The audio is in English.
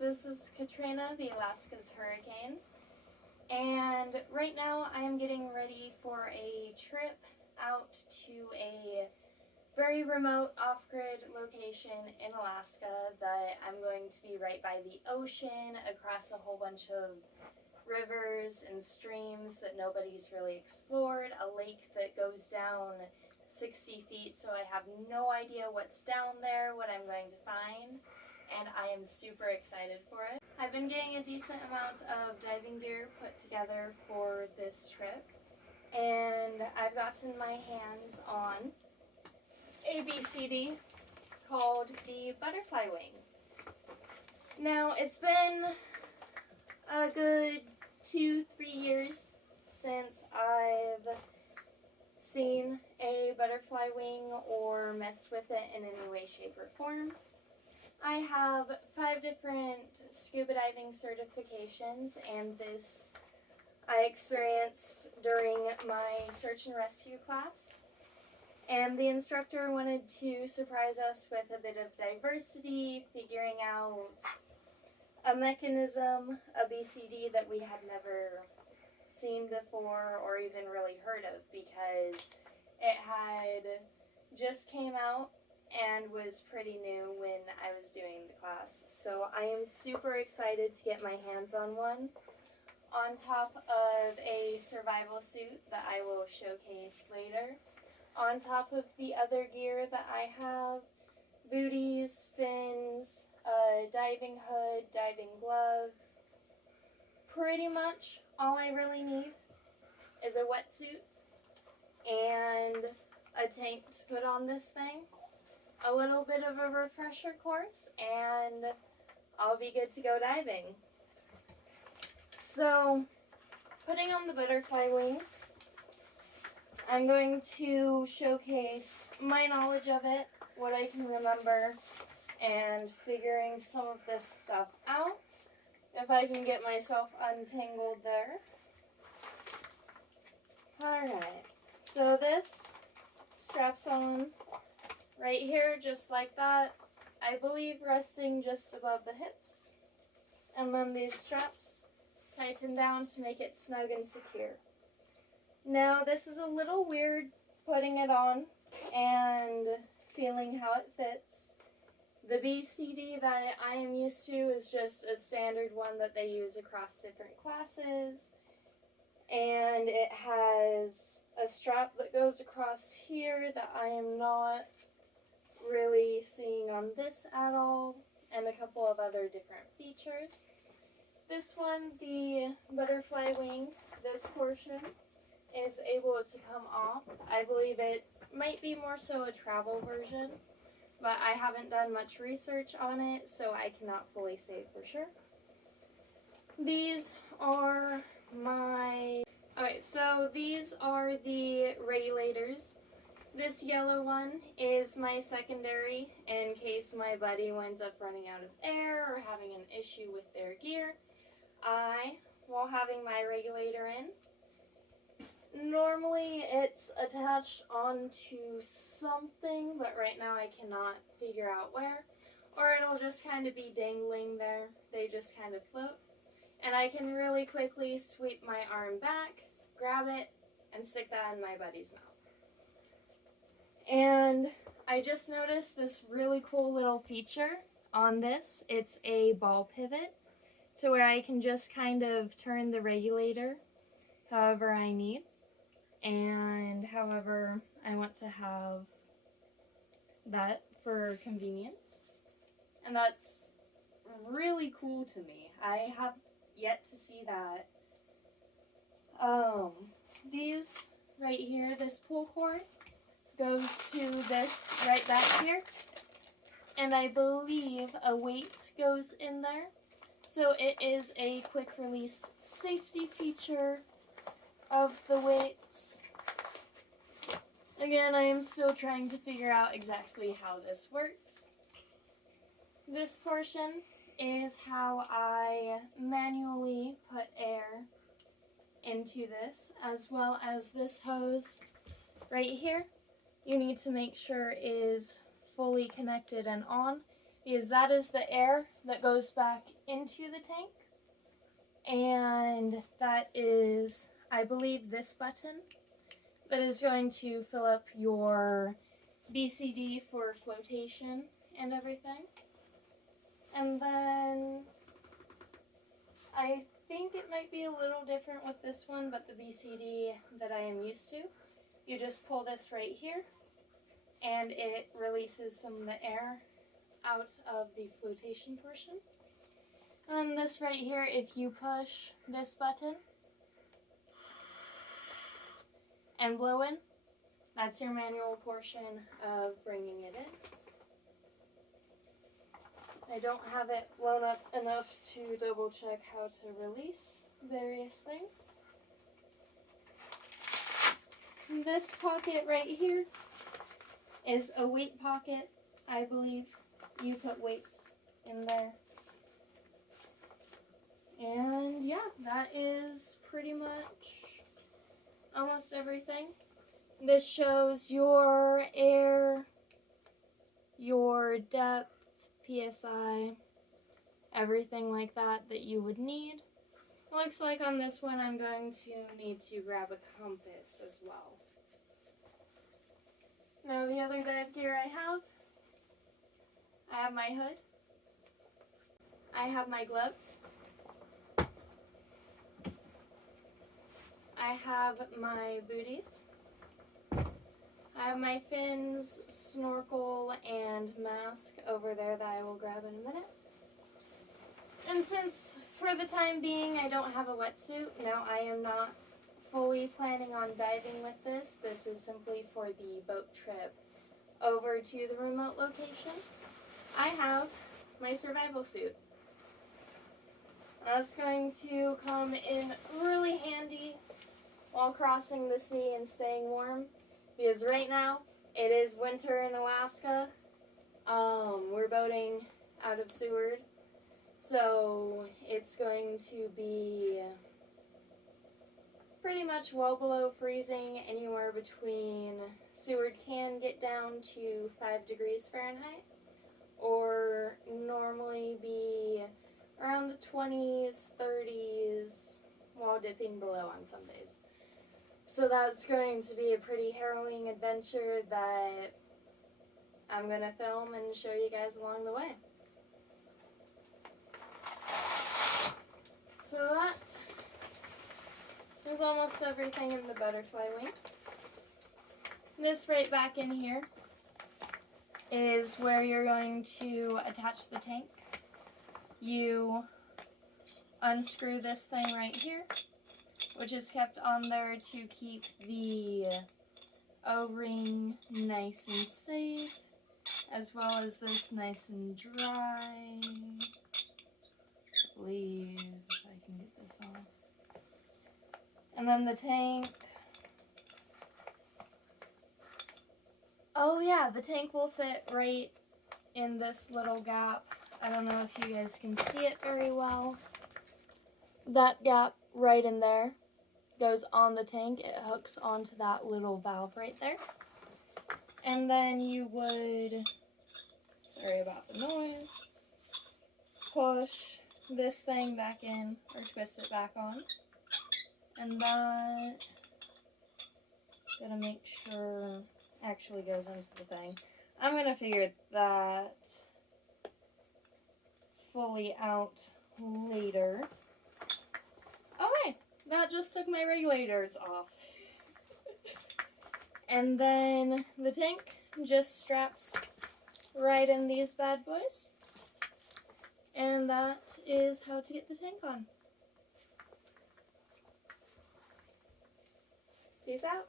this is Katrina, the Alaska's hurricane, and right now I am getting ready for a trip out to a very remote off-grid location in Alaska that I'm going to be right by the ocean, across a whole bunch of rivers and streams that nobody's really explored, a lake that goes down 60 feet, so I have no idea what's down there, what I'm going to find, and I am super excited for it. I've been getting a decent amount of diving gear put together for this trip, and I've gotten my hands on a BCD called the Butterfly Wing. Now, it's been a good 2-3 years since I've seen a butterfly wing or messed with it in any way, shape, or form. I have 5 different scuba diving certifications, and this I experienced during my search and rescue class. And the instructor wanted to surprise us with a bit of diversity, figuring out a mechanism, a BCD that we had never seen before or even really heard of, because it had just came out and was pretty new when I was doing the class. So I am super excited to get my hands on one, on top of a survival suit that I will showcase later, on top of the other gear that I have: booties, fins, a diving hood, diving gloves. Pretty much all I really need is a wetsuit and a tank to put on this thing, a little bit of a refresher course, and I'll be good to go diving. So, putting on the butterfly wing, I'm going to showcase my knowledge of it, what I can remember, and figuring some of this stuff out. If I can get myself untangled there. Alright, so this straps on right here, just like that. I believe resting just above the hips. And then these straps tighten down to make it snug and secure. Now, this is a little weird putting it on and feeling how it fits. The BCD that I am used to is just a standard one that they use across different classes, and it has a strap that goes across here that I am not really seeing on this at all, and a couple of other different features. This one, the butterfly wing, this portion is able to come off. I believe it might be more so a travel version, but I haven't done much research on it, so I cannot fully say for sure. These are these are the regulators. This yellow one is my secondary in case my buddy winds up running out of air or having an issue with their gear. While having my regulator in, normally it's attached onto something, but right now I cannot figure out where. Or it'll just kind of be dangling there. They just kind of float. And I can really quickly sweep my arm back, grab it, and stick that in my buddy's mouth. And I just noticed this really cool little feature on this. It's a ball pivot to where I can just kind of turn the regulator however I need and however I want to have that for convenience. And that's really cool to me. I have yet to see that. These right here, this pull cord goes to this right back here, and I believe a weight goes in there. So it is a quick release safety feature of the weights. Again, I am still trying to figure out exactly how this works. This portion is how I manually put air into this, as well as this hose right here. You need to make sure is fully connected and on because that is the air that goes back into the tank. And that is, I believe, this button that is going to fill up your BCD for flotation and everything. And then I think it might be a little different with this one, but the BCD that I am used to, you just pull this right here and it releases some of the air out of the flotation portion. And this right here, if you push this button and blow in, that's your manual portion of bringing it in. I don't have it blown up enough to double check how to release various things. This pocket right here is a weight pocket. I believe you put weights in there. And yeah, that is pretty much almost everything. This shows your air, your depth, PSI, everything like that you would need. It looks like on this one I'm going to need to grab a compass as well. Now the other dive gear I have my hood, I have my gloves, I have my booties, I have my fins, snorkel, and mask over there that I will grab in a minute. And since for the time being I don't have a wetsuit, no, I am not fully planning on diving with this. This is simply for the boat trip over to the remote location. I have my survival suit. That's going to come in really handy while crossing the sea and staying warm, because right now it is winter in Alaska. We're boating out of Seward, so it's going to be pretty much well below freezing. Anywhere between, Seward can get down to 5 degrees Fahrenheit, or normally be around the 20s, 30s, while dipping below on some days. So that's going to be a pretty harrowing adventure that I'm going to film and show you guys along the way. So that is almost everything in the butterfly wing. This right back in here is where you're going to attach the tank. You unscrew this thing right here, which is kept on there to keep the O-ring nice and safe, as well as this nice and dry. I believe if I can get this off. And then the tank. Oh yeah, the tank will fit right in this little gap. I don't know if you guys can see it very well. That gap right in there goes on the tank. It hooks onto that little valve right there. And then you would, sorry about the noise, push this thing back in, or twist it back on. And that, gotta make sure, actually goes into the thing. I'm gonna figure that fully out later. Okay, that just took my regulators off. And then the tank just straps right in these bad boys. And that is how to get the tank on. Peace out.